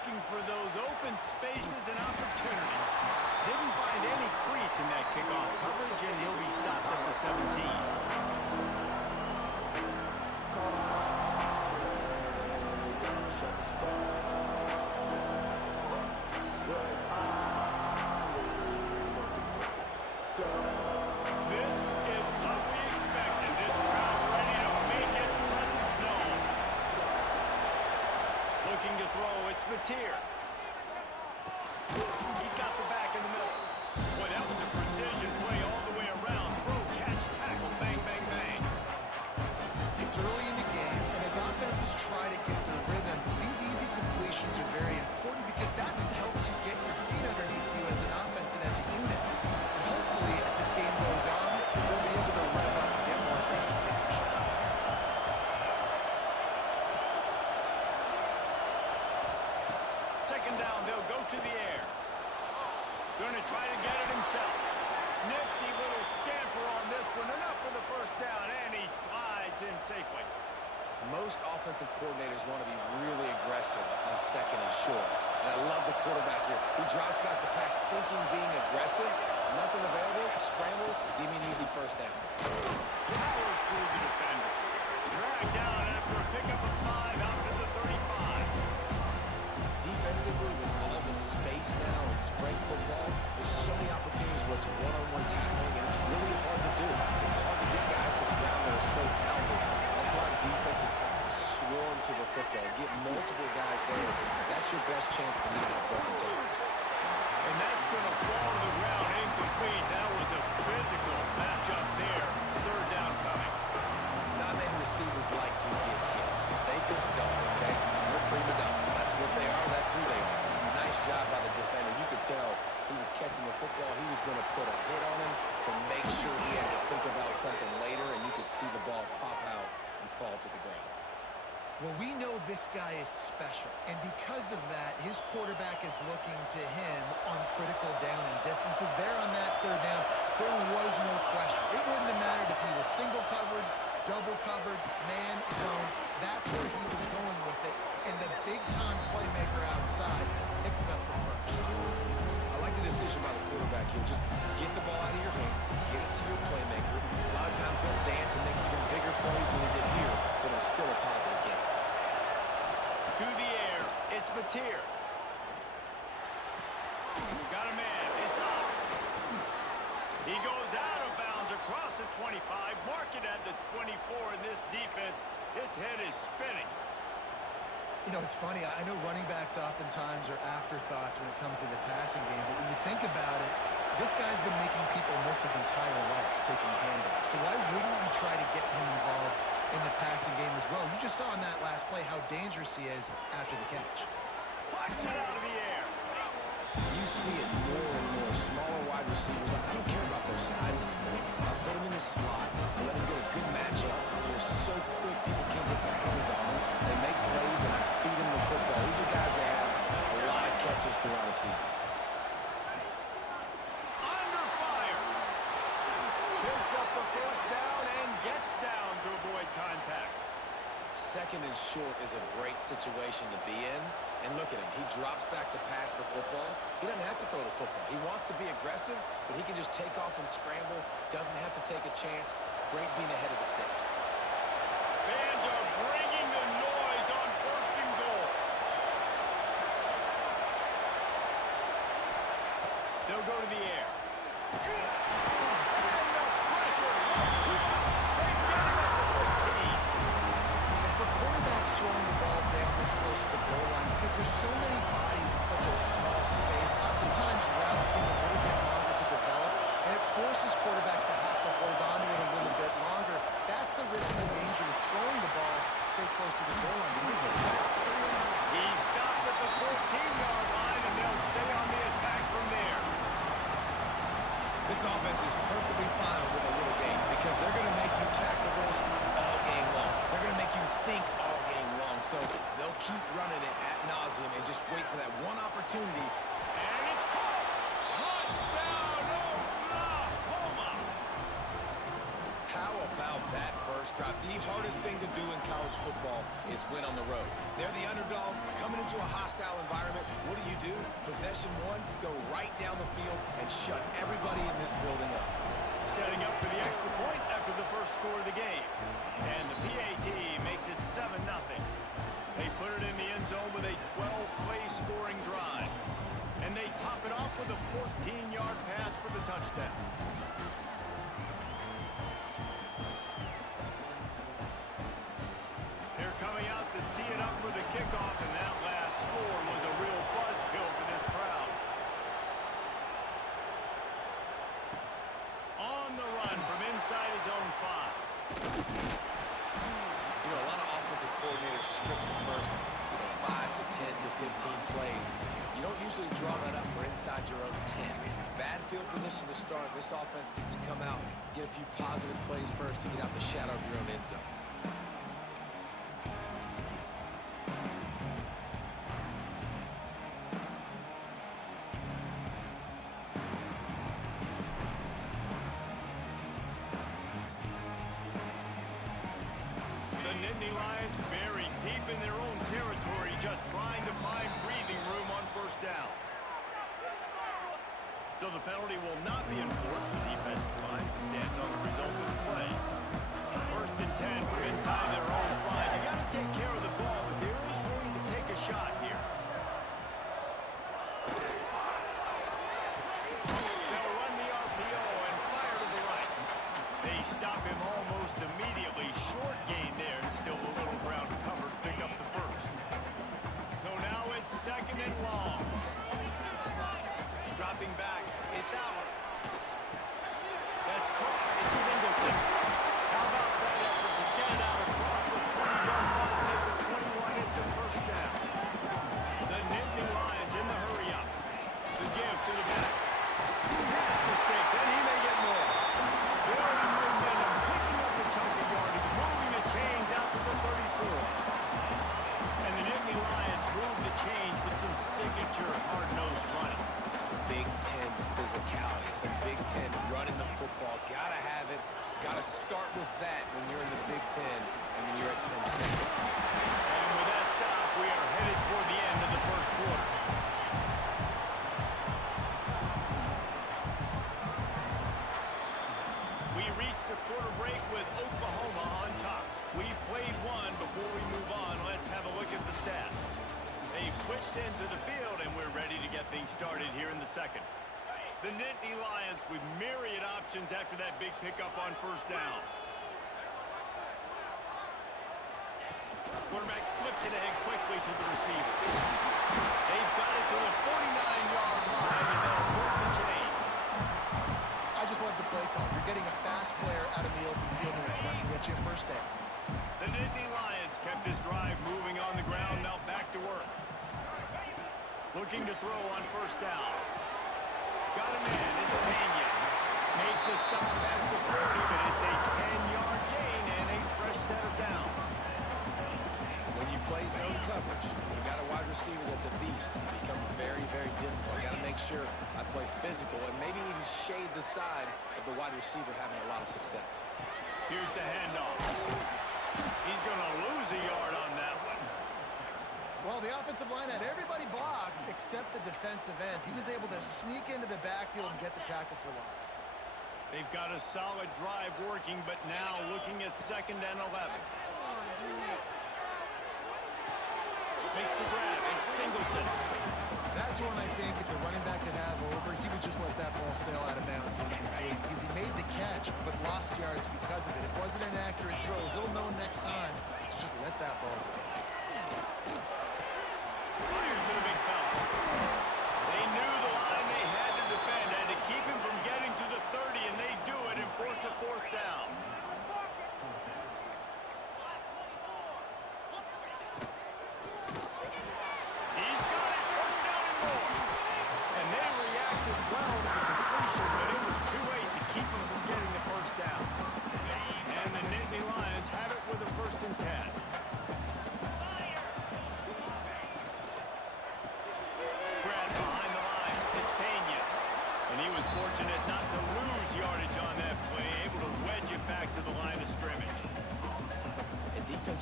looking for those open spaces and opportunity. Didn't find any crease in that kickoff coverage, and he'll be stopped at the 17. Looking to throw, it's Mateer. He's got the back in the middle. Boy, that was a precision play all the way around. Throw, catch, tackle, bang, bang, bang. It's early in the game, and as offenses try to get their rhythm, these easy completions are very important because that's what helps you get your feet underneath you as an offense and as a unit. And hopefully, as this game goes on, they'll be able to rev up and get more aggressive taking shots. Second down, they'll go to the air. Going to try to get it himself. Nifty little scamper on this one. Enough for the first down, and he slides in safely. Most offensive coordinators want to be really aggressive on second and short. And I love the quarterback here. He drops back the pass thinking being aggressive. Nothing available. Scramble. Give me an easy first down. Powers through the defender. Dragged down after a pickup of 5 out to the 35. Defensively, with all the space now in spread football, there's so many opportunities where it's one-on-one tackling, and it's really hard to do. It's hard to get guys to the ground that are so talented. That's why defenses have to swarm to the football, get multiple guys there. That's your best chance to not have broken tackles. And that's going to fall to the ground incomplete. That was a physical matchup there. Third down coming. Not many receivers like to get hit. They just don't, okay? They're prima donnas. That's what they are. That's who they are. Nice job by the defender. You could tell he was catching the football. He was going to put a hit on him to make sure he had to think about something later, and you could see the ball pop out and fall to the ground. Well, we know this guy is special, and because of that, his quarterback is looking to him on critical down and distances. There on that third down, there was no question. It wouldn't have mattered if he was single covered, double covered, man, zone. That's where he was going with it, and the big-time playmaker outside picks up the first. I like the decision by the quarterback here. Just get the ball out of your hands, get it to your playmaker. A lot of times they'll dance and make even bigger plays than he did here, but it was still a positive game. To the air, it's Mateer. Got a man, it's up. He goes out of bounds across the 25, mark it at the 24, and this defense, its head is spinning. You know, it's funny. I know running backs oftentimes are afterthoughts when it comes to the passing game, but when you think about it, this guy's been making people miss his entire life taking handoffs. So why wouldn't you try to get him involved in the passing game as well? You just saw in that last play how dangerous he is after the catch. Puts it out of the air. You see it more and more. Smaller wide receivers, I don't care about their size anymore. I put them in the slot. I let them get a good matchup. They're so quick, people can't get their hands on them. They make plays, and I feed them the football. These are guys that have a lot of catches throughout a season. Under fire. Picks up the first down and gets down to avoid contact. Second and short is a great situation to be in. And look at him. He drops back to pass the football. He doesn't have to throw the football. He wants to be aggressive, but he can just take off and scramble. Doesn't have to take a chance. Great being ahead of the sticks. Fans are bringing the noise on first and goal. They'll go to the air. And the pressure was too much. They get him at the 15. And for quarterbacks throwing the ball down this close to the goal line, because there's so many bodies in such a small space, oftentimes routes take a little bit longer to develop, and it forces quarterbacks to have to hold on to it a little bit longer. That's the risk and danger of throwing the ball so close to the goal line. You might get sacked. He's stopped at the 14-yard line, and they'll stay on the attack from there. This offense is perfect How about that first drive? The hardest thing to do in college football is win on the road. They're the underdog coming into a hostile environment. What do? Possession one, go right down the field and shut everybody in this building up. Setting up for the extra point after the first score of the game. And the PAT makes it 7-0. They put it in the end zone with a 12-play scoring drive. And they top it off with a 14-yard pass for the touchdown. They're coming out to tee it up for the kickoff, and that last score was a real buzzkill for this crowd. On the run from inside his own 5. You know, a lot of offensive coordinators script the first 5 to 10 to 15 plays. You don't usually draw that up for inside your own 10. Bad field position to start. This offense needs to come out, get a few positive plays first to get out the shadow of your own end zone. The Nittany Lions buried deep in their own territory, just trying to find breathing room on first down. So the penalty will not be enforced. The defense declines to stand on the result of the play. First and 10 from inside their own 5. You got to take care of the ball, but there is room to take a shot here. They'll run the RPO and fire to the right. They stop him almost immediately. Short gain there, and still a little ground covered. Pick up the first. So now it's second and long. Dropping back, it's out. That's caught. It's Singleton. How about that effort to get it out across the 20-yard line at the 21? It's a first down. The Nittany Lions in the hurry up. The give to the back. Pass mistakes, and he may get more. Building momentum, picking up a chunk of yardage, moving the chains out to the 34. And the Nittany Lions move the chains with some signature hard-nosed running. Some Big Ten physicality, some Big Ten running the football. Gotta have it. Gotta start with that when you're in the Big Ten and when you're at Penn State. And with that stop, we are headed toward the end of the first quarter. We reach the quarter break with Oklahoma on top. We've played one. Before we move on, let's have a look at the stats. They've switched into the field, and we're ready to get things started here in the second. The Nittany Lions with myriad options after that big pickup on first down. Quarterback flips it ahead quickly to the receiver. They've got it to the 49-yard line, and they'll move the chains. I just love the play call. You're getting a fast player out of the open field, and it's enough to get you a first down. The Nittany Lions kept this drive moving on the ground, now back to work. Looking to throw on first down. Got a man, it's Pena. Make the stop at the 40, but it's a 10-yard gain and a fresh set of downs. When you play zone coverage, you got a wide receiver that's a beast. It becomes very, very difficult. I got to make sure I play physical and maybe even shade the side of the wide receiver having a lot of success. Here's the handoff. He's going to lose a yard on that one. Well, the offensive line had everybody blocked except the defensive end. He was able to sneak into the backfield and get the tackle for loss. They've got a solid drive working, but now looking at second and 11. Makes the grab. It's Singleton. That's one I think if the running back could have over, he would just let that ball sail out of bounds incomplete because he made the catch but lost yards because of it. It wasn't an accurate throw. He'll know next time to just let that ball go. Fires to the big fella. They knew the line they had to defend and to keep him from getting to the 30, and they do it and force a fourth down. He's got it. First down and more. And they reacted well to the completion, but it was too late to keep him from getting the first down. And the Nittany Lions have it with a first and 10.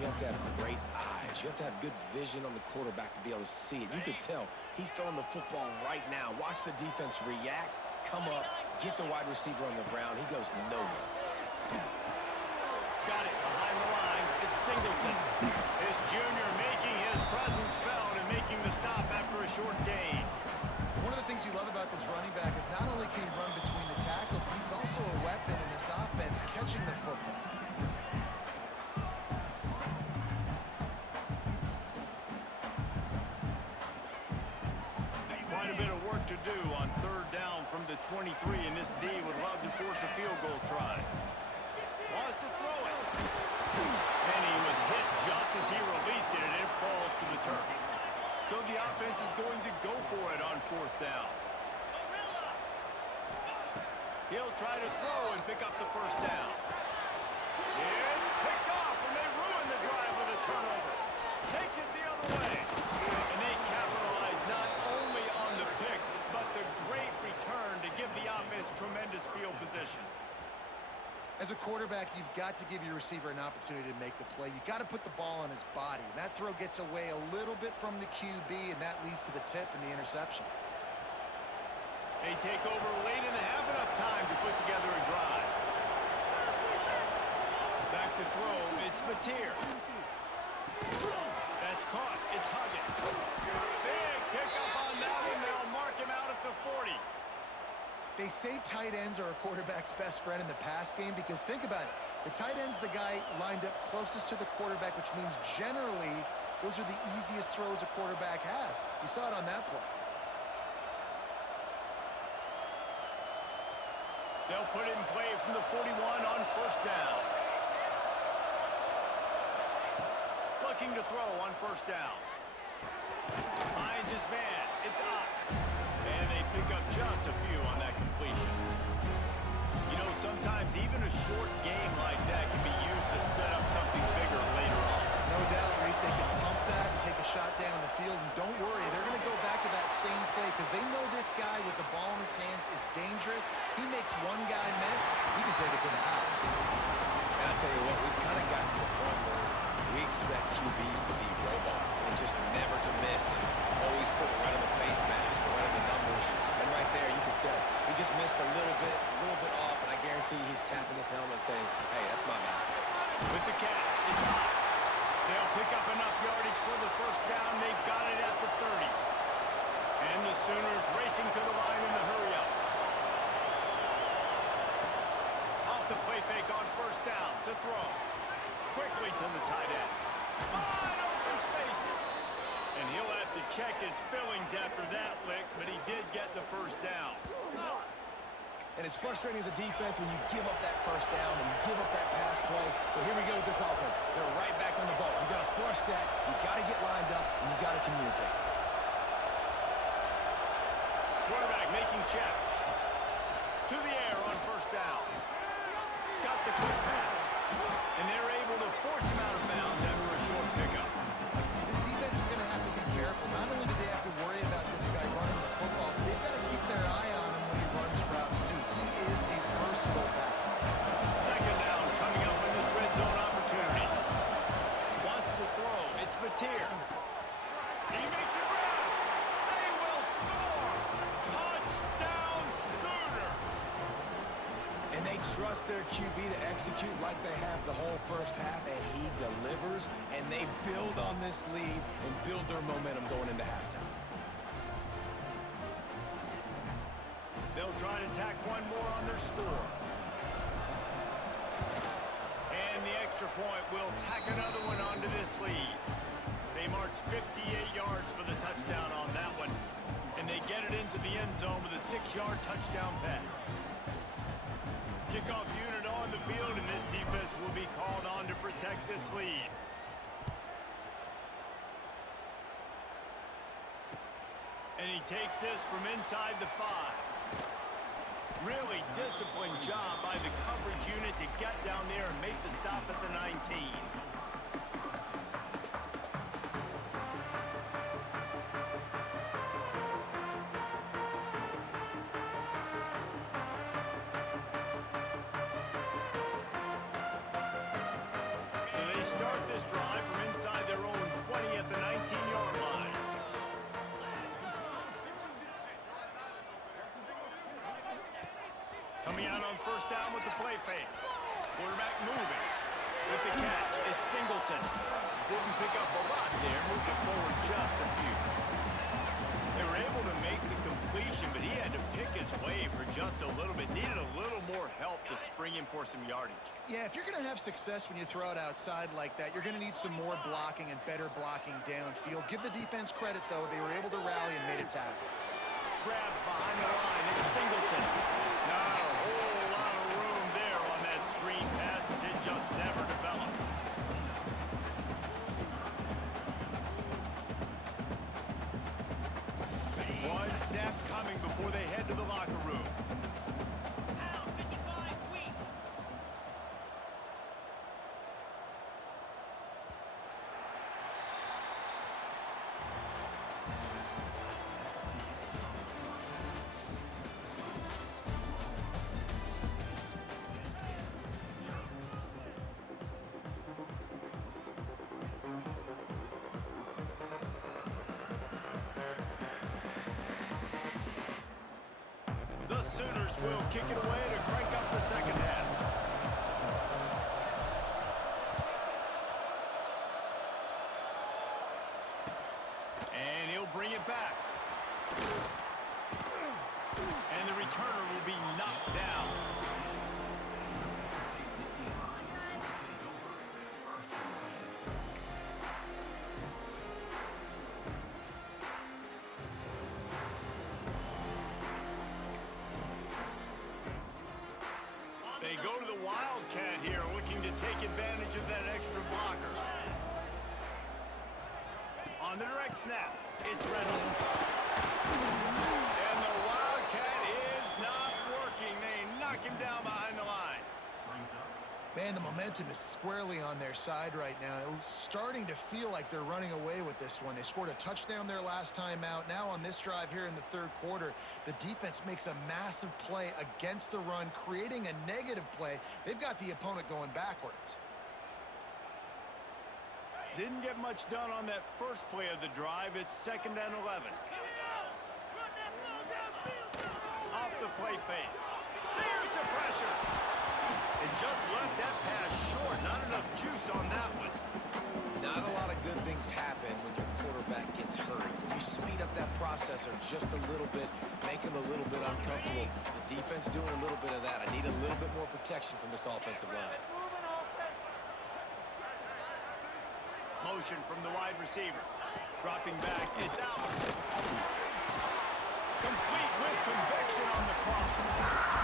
you have to have great eyes. You have to have good vision on the quarterback to be able to see it. You could tell he's throwing the football right now. Watch the defense react, come up, get the wide receiver on the ground. He goes nowhere. Got it behind the line. It's Singleton. His junior making his presence felt and making the stop after a short gain. One of the things you love about this running back is not only can he run between the tackles, but he's also a weapon in this offense catching the football. Quite a bit of work to do on third down from the 23, and this D would love to force a field goal try. Wants to throw it. And he was hit just as he released it, and it falls to the turf. So the offense is going to go for it on fourth down. He'll try to throw and pick up the first down. It's picked off, and they ruin the drive with a turnover. Takes it the other way. And they capitalize not only on the pick, but the great return to give the offense tremendous field position. As a quarterback, you've got to give your receiver an opportunity to make the play. You've got to put the ball on his body. And that throw gets away a little bit from the QB, and that leads to the tip and the interception. They take over late and have enough time to put together a drive. Back to throw, it's Mateer. That's caught, it's Huggins. Big pickup on that one, they'll mark him out at the 40. They say tight ends are a quarterback's best friend in the pass game because think about it. The tight end's the guy lined up closest to the quarterback, which means generally those are the easiest throws a quarterback has. You saw it on that play. They'll put it in play from the 41 on first down. Looking to throw on first down. Finds his man. It's up. And they pick up just a few on that completion. You know, sometimes even a short game like that can be used to set up something bigger later on. No doubt, Reese, they can pump that and take a shot down the field. And don't worry, they're going to go back to that same play because they know this guy with the ball in his hands is dangerous. He makes one guy miss, he can take it to the house. And I'll tell you what, we've kind of gotten to the point where we expect QBs to be robots and just never to miss and always put it right in the face mask or right in the numbers. And right there, you can tell he just missed a little bit off, and I guarantee he's tapping his helmet saying, hey, that's my guy. With the catch, it's up. They'll pick up enough yardage for the first down. They've got it at the 30. And the Sooners racing to the line in the hurry-up. Off the play fake on first down to throw. Quickly to the tight end. Wide open spaces. And he'll have to check his fillings after that lick, but he did get the first down. And it's frustrating as a defense when you give up that first down and give up that pass play. But here we go with this offense. They're right back on the ball. You got to flush that. You got to get lined up, and you got to communicate. Quarterback making checks. To the air on first down. Got the quick pass. And they're able to force him out of bounds after a short pickup. This defense is going to have to be careful. Not only do they have to worry about this guy running the football, but they've got to keep their eye on him when he runs routes, too. He is a versatile back. Second down coming up in this red zone opportunity. Wants to throw. It's Mateer. He makes it grab. They will score. Touchdown Sooners. And they trust their QB to execute like they have the whole first half, and he delivers, and they build on this lead and build their momentum going into halftime. They'll try to tack one more on their score. And the extra point will tack another one onto this lead. They march 58 yards for the touchdown on that one. And they get it into the end zone with a 6-yard touchdown pass. Kickoff unit on the field, and this defense will be called on to protect this lead. And he takes this from inside the 5. Really disciplined job by the coverage unit to get down there and make the stop at the 19. So they start this drive from inside their own 20 at the 19-yard line. Coming out on first down with the play fake. Quarterback moving. With the catch, it's Singleton. Didn't pick up a lot there, moved it forward just a few. They were able to make the completion, but he had to pick his way for just a little bit. Needed a little more help to spring him for some yardage. Yeah, if you're going to have success when you throw it outside like that, you're going to need some more blocking and better blocking downfield. Give the defense credit, though. They were able to rally and made a tackle. Grab behind the line. It's Singleton. Not a whole lot of room there on that screen pass as it just never developed. One snap coming before they head to the locker room. The Sooners will kick it away to crank up the second half. And he'll bring it back. And the returner will be knocked down. They go to the Wildcat here, looking to take advantage of that extra blocker. On the direct snap, it's Reynolds. And the Wildcat is not working. They knock him down behind the line. Man, the momentum is squarely on their side right now. It's starting to feel like they're running away with this one. They scored a touchdown their last time out. Now on this drive here in the third quarter, the defense makes a massive play against the run, creating a negative play. They've got the opponent going backwards. Didn't get much done on that first play of the drive. It's 2nd and 11. Off the play fake. There's the pressure. And just left that pass short. Not enough juice on that one. Not a lot of good things happen when your quarterback gets hurt. When you speed up that processor just a little bit, make him a little bit uncomfortable. The defense doing a little bit of that. I need a little bit more protection from this offensive line. Motion from the wide receiver. Dropping back, it's out. Complete with conviction on the crosser.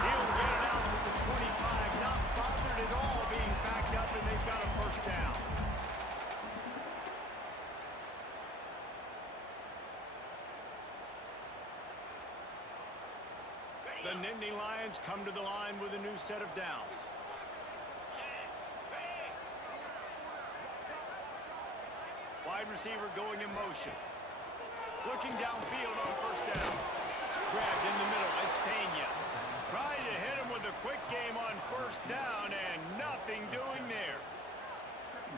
He'll get it out to the 25. Not bothered at all being backed up, and they've got a first down. The Nittany Lions come to the line with a new set of downs. Wide receiver going in motion. Looking downfield on first down. Grabbed in the middle. It's Pena. Trying to hit him with a quick game on first down, and nothing doing there.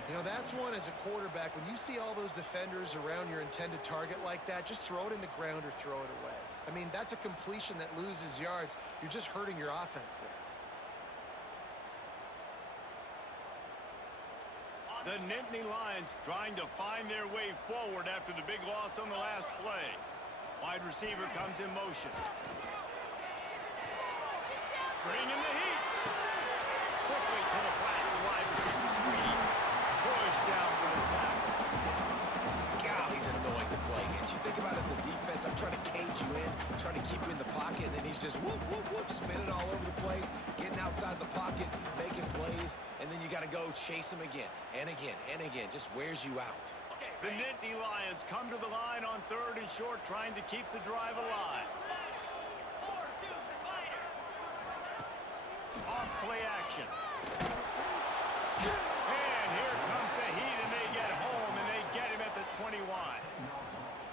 You know, that's one as a quarterback. When you see all those defenders around your intended target like that, just throw it in the ground or throw it away. I mean, that's a completion that loses yards. You're just hurting your offense there. The Nittany Lions trying to find their way forward after the big loss on the last play. Wide receiver comes in motion. Bringing the heat. Quickly to the flat of the wide receiver. Sweet. Push down for the tackle. God, he's annoying to play against. You think about it as a defense, I'm trying to cage you in, trying to keep you in the pocket, and then he's just whoop, whoop, whoop, spinning all over the place, getting outside the pocket, making plays, and then you got to go chase him again, and again, and again. Just wears you out. The Nittany Lions come to the line on 3rd and short, trying to keep the drive alive. Off play action. And here comes the heat, and they get home, and they get him at the 21.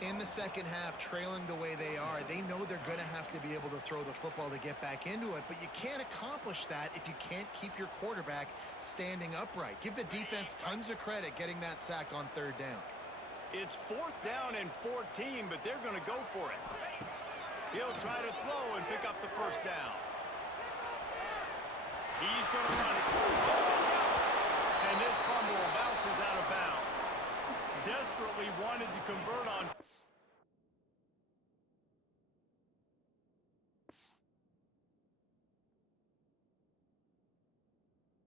In the second half trailing the way they are, they know they're going to have to be able to throw the football to get back into it, but you can't accomplish that if you can't keep your quarterback standing upright. Give the defense tons of credit getting that sack on third down. It's 4th down and 14, but they're going to go for it. He'll try to throw and pick up the first down. He's going to run it.